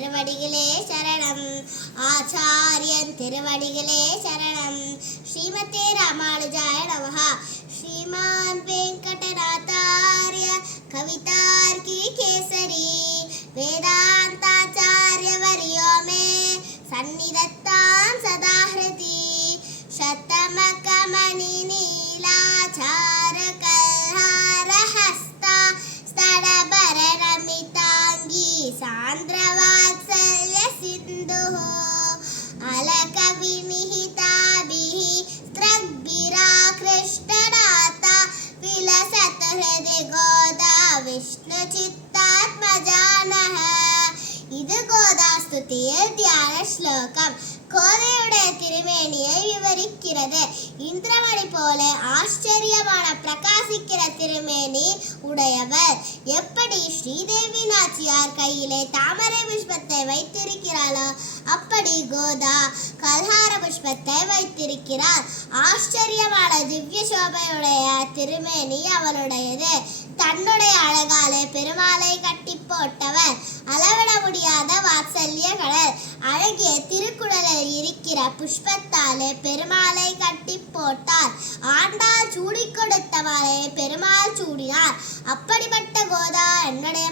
திருவடிகளே சரணம். ஆச்சாரியன் திருவடிகளே சரணம். ஸ்ரீமதே ராமானுஜாய நமஹா. ஸ்ரீமான் வெங்கடநாதாரிய கவிதார்கி கேசரி. வேதா عنده علك بمهتابه स्त्रग्भिराकृष्टनाथ विलसत हृदयगोदा വിഷ്ണുചിത്താത്മജാനഹ ഇത് ഗോദാസ്തുതിയിൽ ധ്യാന ശ്ലോകം ഗോദയുടെ തിരുമേനിയെ വിവരിക്കുന്നത് ഇന്ദ്രമണി പോലെ ആശ്ചര്യമാണ് പ്രകാശിക്കുന്ന തിരുമേനി ഉടയവർ എപ്പടി ശ്രീദേവി നാച്ചിയാർ കയ്യിലെ താമര പുഷ്പ வைத்திருக்கிறாளோ? அப்படி கோதா கல்ஹார புஷ்பத்தை வைத்திருக்கிறார் ஆச்சரியமான திவ்ய சோபையுடைய திருமேனி அவளுடையது. தன்னுடைய அழகாலே பெருமாளை கட்டி போட்டவர். அளவிட முடியாத வாத்சல்ய கடல் அழகிய திருக்குறளில் இருக்கிற புஷ்பத்தாலே பெருமாளை கட்டி போட்டார். ஆண்டாள் சூடி கொடுத்தவளை பெருமாள் சூடினார். அப்படிப்பட்ட கோதா என்னுடைய